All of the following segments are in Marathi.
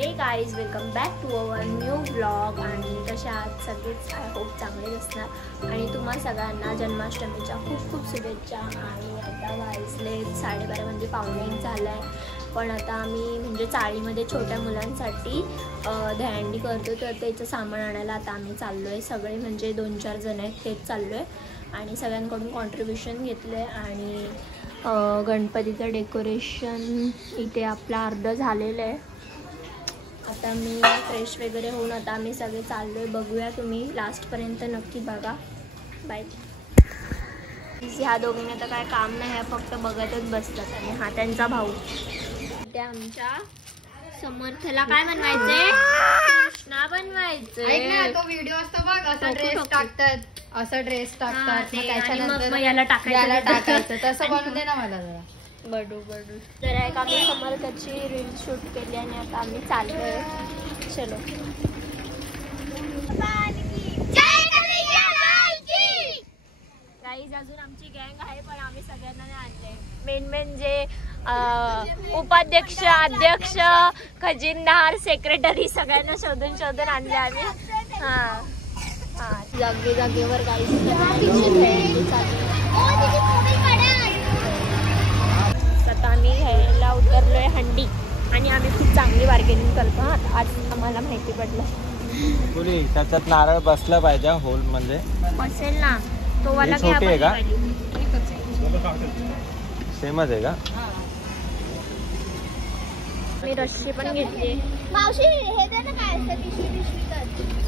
हे guys, welcome back to our new blog. आणि कशा आहात सगळेच? आय होप चांगलेच असणार. आणि तुम्हा सगळ्यांना जन्माष्टमीच्या खूप खूप शुभेच्छा. आणि आता वाजले 12:30 म्हणजे पावणे झालं आहे. पण आता आम्ही म्हणजे चाळीमध्ये छोट्या मुलांसाठी दहीहंडी करतो, तर त्याचं सामान आणायला आता आम्ही चाललो आहे. सगळे म्हणजे 2-4 जण आहेत, तेच चाललो आहे. आणि सगळ्यांकडून कॉन्ट्रीब्युशन घेतलं आहे. आणि गणपतीचं डेकोरेशन इथे आपलं अर्धं झालेलं आहे. आता मी फ्रेश वगैरे होऊन आता आम्ही सगळे चाललो आहे. बघूया, तुम्ही लास्टपर्यंत नक्की बघा. बाय. ह्या दोघींना तर काय काम नाही आहे, फक्त बघतच बसतात. आणि हा त्यांचा भाऊ. त्या आमच्या समर्थला काय बनवायचंय? कृष्णा बनवायचंय. तो व्हिडिओ असतो बघ, असा ड्रेस टाकतात, असा ड्रेस टाकतात, मग याला टाकायचं. तसं बनवून दे ना मला जरा. बडू तर एक आम्ही समर्थाची रील शूट केली आणि आता आम्ही चाललोय. चलो. गाईज, अजून आमची गँग आहे, पण आम्ही सगळ्यांना नाही आणले. मेन म्हणजे उपाध्यक्ष, अध्यक्ष, खजिनदार, सेक्रेटरी सगळ्यांना शोधून आणले आम्ही. जागेवर गाईज आता आम्ही घ्यायला उतरलोय हंडी. आणि आम्ही खूप चांगली बार्गेनिंग करतो. आज आम्हाला माहिती पडलं. त्याच्यात नारळ बसला पाहिजे होल मध्ये बसेल ना. तो वाला छोटी आहे का? सेमच आहे का? मी रस्सी पण घेतली. मावशी हे दे ना, काय असतं पिशवी कर.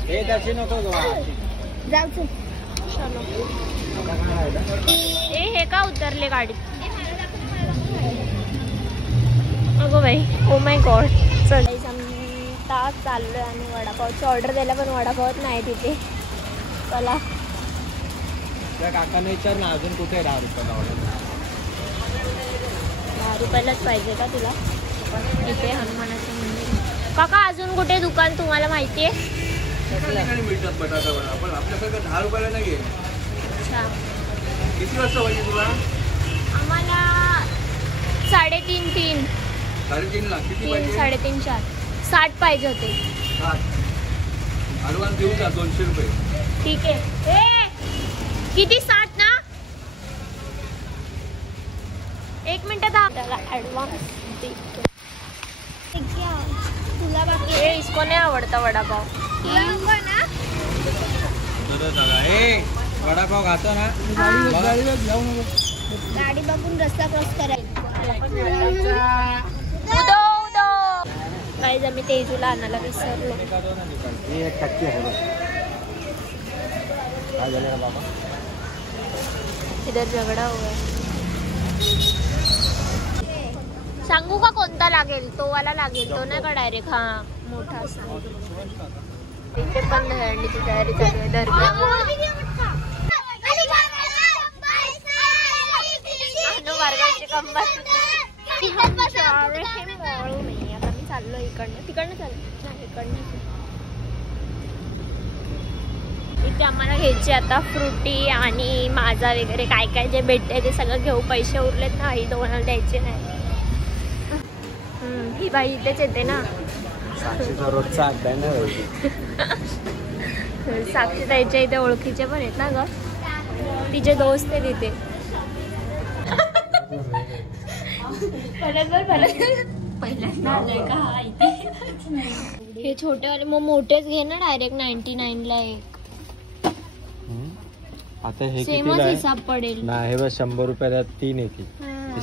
हे त्याची नको जाऊ. हे का उतरले गाडीत? अगो बाई, ओ माय गॉड. चल, तास चाललोय आणि वडापावची ऑर्डर द्यायला, पण वडापावच नाही तिथे. चला. त्या काकाने विचार ना, अजून कुठे 10 रुपयाला ऑर्डर? 10 रुपयालाच पाहिजे का तुला? इथे हनुमानाचं मंदिर. काका, अजून कुठे दुकान तुम्हाला माहिती आहे? मिळतात बटाटा वडा, पण आपल्याकडे 10 रुपयाला नाही. अच्छा. किती वाजता पाहिजे तुला? आम्हाला 3:30. 3:30 ला किती 3, पाहिजे? 3:30, 4. 60 पाहिजे होते. 60 ॲडव्हान्स देऊ का? 200 रुपये. ठीक आहे. किती? 60 ना? 1 मिनिट ॲडव्हान्स तुला बाकी इसको नाही आवडता वडापाव. वडापाव खातो ना. गाडी बघून रस्ता क्रॉस करायचा. काही आम्ही तेजूला आणायला विसरलो. इधर झगडा हुआ. सांगू का कोणता लागेल? तो वाला लागेल, तो नाही का डायरेक्ट? हा, मोठा असा. इथे पण दहीहंडीची तयारी चालू आहे. आता मी चाललो तिकडनं इथे आम्हाला घ्यायचे आता फ्रुटी आणि माझा वगैरे काय काय जे भेटते ते सगळं घेऊ. पैसे उरलेत ना, ही दोनाला द्यायचे नाही. ही बाई इथेच येते ना. रोजचा अड्डा नाही. साक्षी ताईच्या इथे ओळखीचे पण आहेत ना ग, तिचे दोस्त आहे तिथे. पहिल्यांदा आलंय का हा इथे? हे छोटेवाले मग मोठेच घे ना, डायरेक्ट 99 ला एक. आता हे सेमच हिसाब पडेल ना. हे बघ 100 रुपयाला 3 येतील.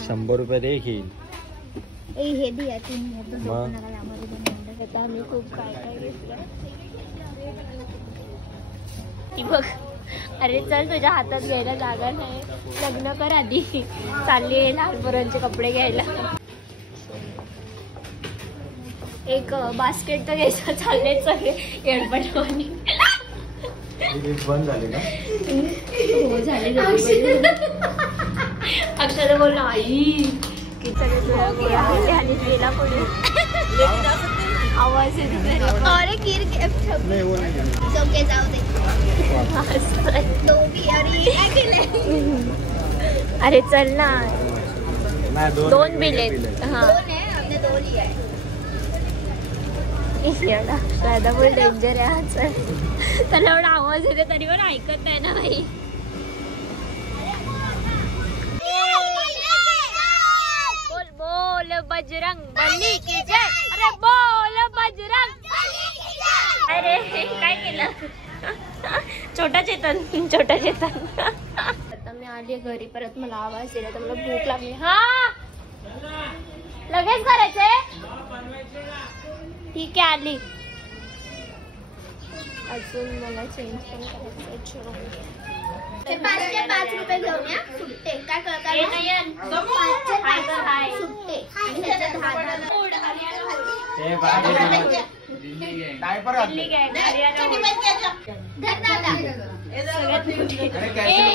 100 रुपयात एक येईल. हे दिया 3. आता आम्ही खूप काय काय घेतलं. ती बघ. अरे चल, तुझ्या हातात घ्यायला जागा नाही. लग्न कर आधी. चालली लहान पोरांचे कपडे घ्यायला. एक बास्केट तर घ्यायचं चालले सगळे एअरपोर्टवानी. बंद झाले का? हो, झाले. अक्षर बोल ना, आई की सगळे तुला गोळ्या आणि गेला कोणी आवाज येतो. अरे कीर ओके, जाऊ दे. अरे चल ना. 2 बिल आहेत. हाँ, 2 है, हमने 2 लिया है. दादा फुल डेंजर आहे आज. त्याला एवढा आवाज येते तरी पण ऐकत नाही ना बाई. बोल बोल बजरंग बली की जय. अरे बोल बजरंग बली की जय. अरे काय केलं. छोटा चेतन. आता मी आली घरी परत मला आवाज दिला तर मला भूक लागली. हा लगेच करायचंय. ठीक आहे आली. अजून मला चेंज पण करायचं. 5 रुपये घेऊन या सुट्टे. काय करता सुट्टे आणि त्याच्यात 10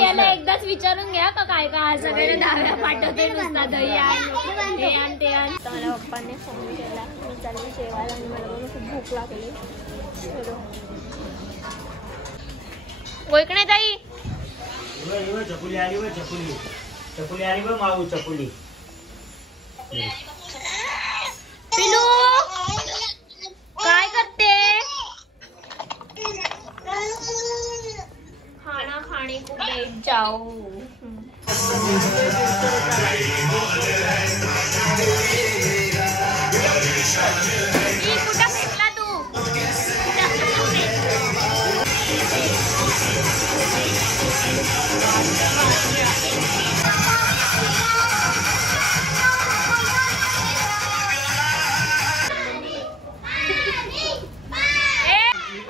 याला एकदाच विचारून घ्या का काय काय सगळे डाव्या पाठवते नुसता दही आण ते आण. मला पप्पाने फोन केला. मी चालली जेवायला आणि मला पण खूप भूक लागली. ओळख नाही ताई. चकुली आली व चकुली आली व माऊ चकुली. पिलू काय करते. खाना खाने को बैठ जाओ. कुठं फेकला तू.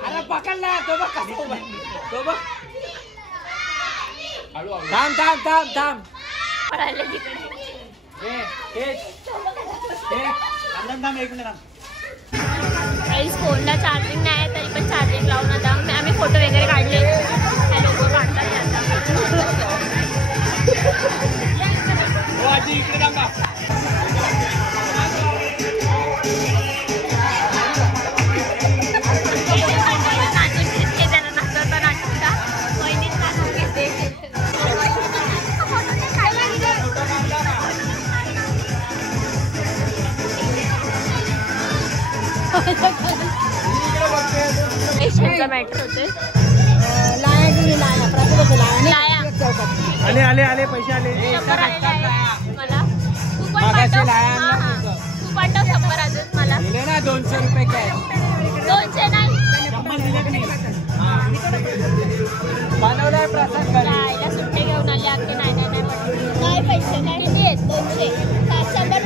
अरे पकडला तो बघ. थांब. फोनला चार्जिंग नाही तरी पण चार्जिंग लावून आता आम्ही फोटो वगैरे काढले. हे लोक काढतात मॅटर होते. आले पैसे आले. 100 आलेले आहे मला. तू पण पाठव. तू पाठव 100 अजून मला. 200 रुपये काय. 200 नाही बनवलाय प्रसाद. जायला सुट्टे घेऊन आले आमचे. नाही पैसे नाही. किती आहेत.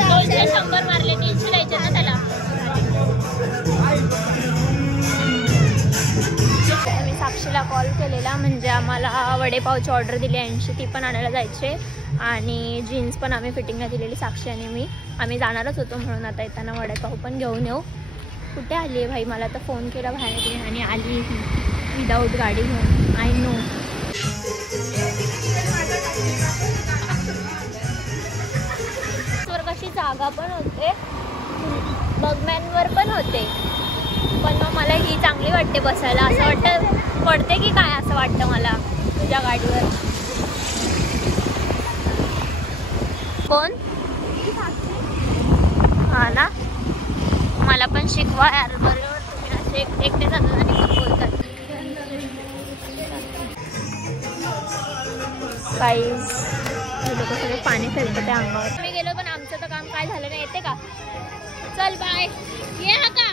200 100 मारले. 300 द्यायचे ना त्याला. मी साक्षीला कॉल केलेला म्हणजे आम्हाला वडेपावची ऑर्डर दिली 80. ती पण आणायला जायचे आणि जीन्स पण आम्ही फिटिंगला दिलेली साक्षी आणि मी. आम्ही जाणारच होतो म्हणून आता येताना वडेपाव पण घेऊन येऊ. कुठे आली आहे भाई. मला तर फोन केला बाहेर आणि आली विदाऊट गाडी घेऊन. I know. कशी जागा पण होते. बगमॅनवर पण होते पण मग मला ही चांगली वाटते बसायला. असं वाटतं पडते की काय असं वाटतं मला तुझ्या गाडीवर. कोण. हा ना. मला पण शिकवा यार. बरोबर तुम्ही असे एकटे जातात आणि बोलतात. गाईज लोक सगळे पाणी फेकतात त्या अंगावर. मी गेलो पण आमचं तर काम काय झालं नाही. येते का. चल बाय. ये हा का.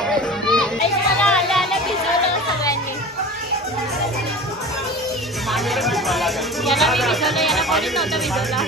मला आल्या भिजवलं सगळ्यांनी. याला मी भिजवलं. याला कोणी नव्हतं भिजवलं.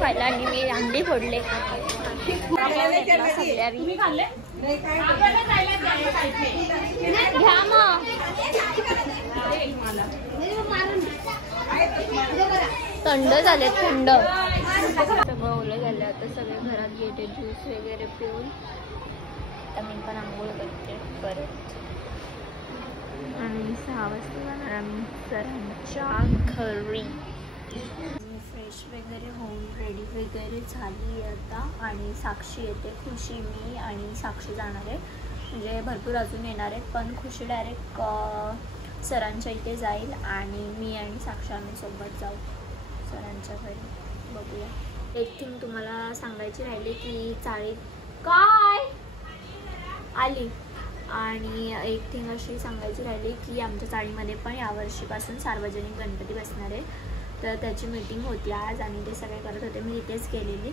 खायला आणि मी अंडी फोडले. घ्या मग. थंड झाले. थंड. आंघोळ झाल्या आता सगळे घरात गेले ज्यूस वगैरे पिऊन. आता मी पण आंघोळ करते परत आणि 6 वाजता जाणार आम्ही सरांच्या घरी. फ्रेश वगैरे होऊन रेडी वगैरे झाली आता आणि साक्षी येते. खुशी, मी आणि साक्षी जाणार आहे. म्हणजे भरपूर अजून येणार आहेत पण खुशी डायरेक्ट सरांच्या इथे जाईल आणि मी आणि साक्षी आम्ही सोबत जाऊ सरांच्या घरी. बघूया. एक थिंग तुम्हाला सांगायची राहिली की चाळीत काय आली आणि एक थिंग अशी सांगायची राहिली की आमच्या चाळीमध्ये पण यावर्षीपासून सार्वजनिक गणपती बसणार आहे. तर त्याची मीटिंग होती आज आणि ते सगळे करत होते. मी तिथेच गेलेली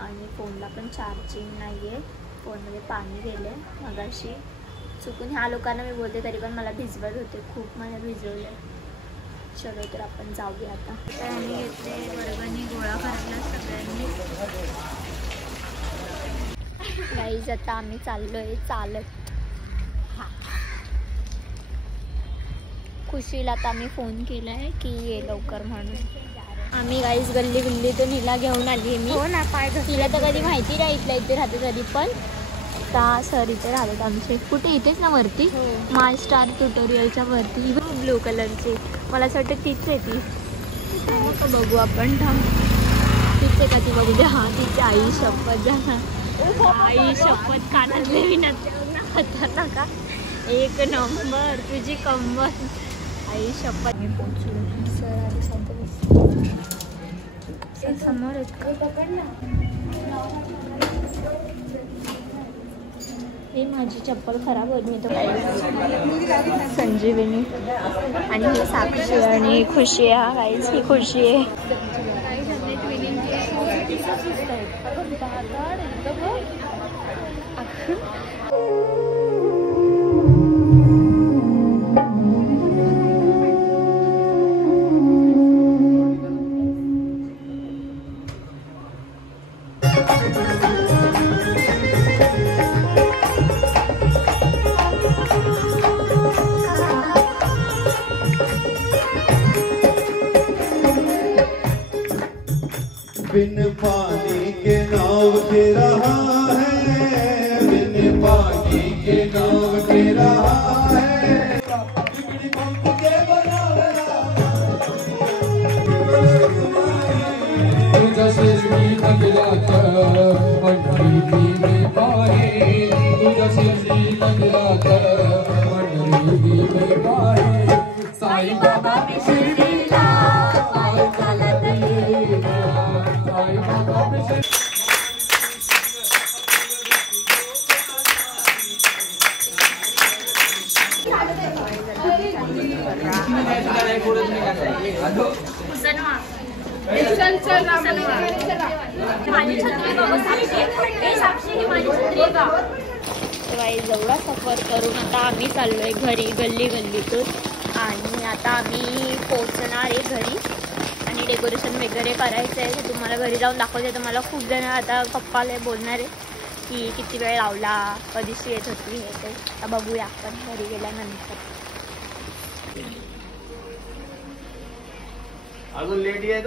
आणि फोनला पण चार्जिंग नाही आहे. फोनमध्ये पाणी गेले मगाशी चुकून. ह्या लोकांना मी बोलते तरी पण मला भिजवत होते. खूप मला भिजवलं. चलो तर आपण जाऊया आता. आम्ही येते वर्गणी गोळा करायला सगळ्यांनी. गाईज आता आम्ही चाललोय चालत. खुशीला आता आम्ही फोन केला आहे की ये लवकर म्हणून. आम्ही गाईज गल्ली गल्लीतून हिला घेऊन आली आहे मी. हो ना, पाय तिला तर कधी माहिती नाही इथल्या इथे राहते तरी पण. आता सर इथे राहतात आमचे. कुठे? इथेच ना वरती माय स्टार ट्युटोरियलच्या वरती ब्लू कलरची. मला असं वाटतं तीच आहे ती. बघू आपण थांब. तीच आहे का ती बघू द्या. हा तिची आई शपथ द्या. आई शपथ कानातले विनंती का एक नंबर तुझी कंबर. आई शपथ. मी पोचलो. सर आधी समोर आहेत का? हे माझी चप्पल खराब होत. मी तर संजीवनी आणि ही साक्षी आणि खुशी आहे. गाईज ही खुशी आहे. बिन पानी के नाव के रहा है, बिन पानी के नाव के रहा है। तुझा शेषी लगलात मंडली में पाहे, तुझा शेषी लगलात मंडली में पाहे। साईं बाबा की शिरडीला पाय चालत येईना, साईं बाबा की शिरडी एवढा सफर करून आता आम्ही चाललोय घरी गल्ली गल्लीतून. आणि आता आम्ही पोहोचणार आहे घरी आणि डेकोरेशन वगैरे करायचं आहे. तर तुम्हाला घरी जाऊन दाखवते. तर मला खूप जण आता पप्पाला बोलणार आहे की किती वेळ लावला, कधीशी येत होती हे ते. आता बघूया आपण घरी गेल्यानंतर. अजून लेट येत